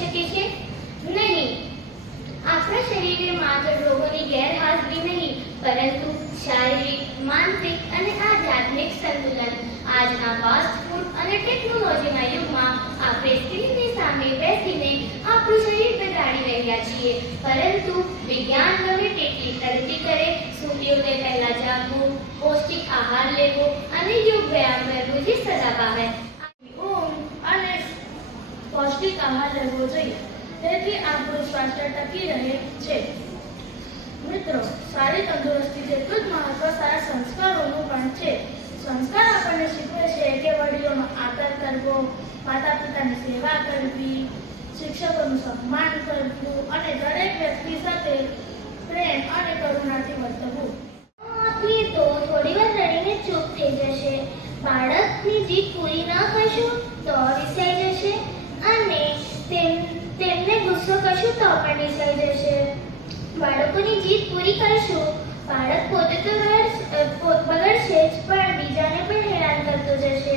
શકે છે? નહીં. આપણા શરીરે માત્ર રોગોની ગેરહાજરી નહીં, પરંતુ શારીરિક, માનસિક અને આધ્યાત્મિક સંતુલન. આજના ફાસ્ટ ફૂડ અને ટેકનોલોજીના યુગમાં આપણે સ્ક્રીનની સામે બેસીને આપણું શરીર બગાડી રહ્યા છીએ. પરંતુ વિજ્ઞાન ગમે તેટલી પ્રગતિ કરે, સૂર્યોદય પહેલા જાગવું, પૌષ્ટિક આહાર લેવો અને યોગ વ્યાયામ કરવો જે સદાબહાર. ઊંઘ અને પૌષ્ટિક આહાર લેવો જોઈએ, તેથી આપણું સ્વાસ્થ્ય ટકી રહે છે. મિત્રો, સારી તંદુરસ્તી જેટલું જ મહત્વ સારા સંસ્કારોનું પણ છે. સંસ્કાર આપણને શીખવે છે કે વડીલોનો આદર કરવો, માતા પિતાની સેવા કરવી, શિક્ષકોનું સન્માન કરવું અને દરેક વ્યક્તિ સાથે પ્રેમ અને કરુણાથી વર્તવું. આપીએ તો થોડી વાર રડીને ચૂપ થઈ જશે. બાળકની જીદ પૂરી ન કરશું તો રિસાઈ જશે અને તેમને ગુસ્સો કરશું તો પણ રિસાઈ જશે. બાળકોની જીદ પૂરી કરશું, બાળક પોતે તો બગડશે જ પણ બીજાને પણ હેરાન કરતો જશે.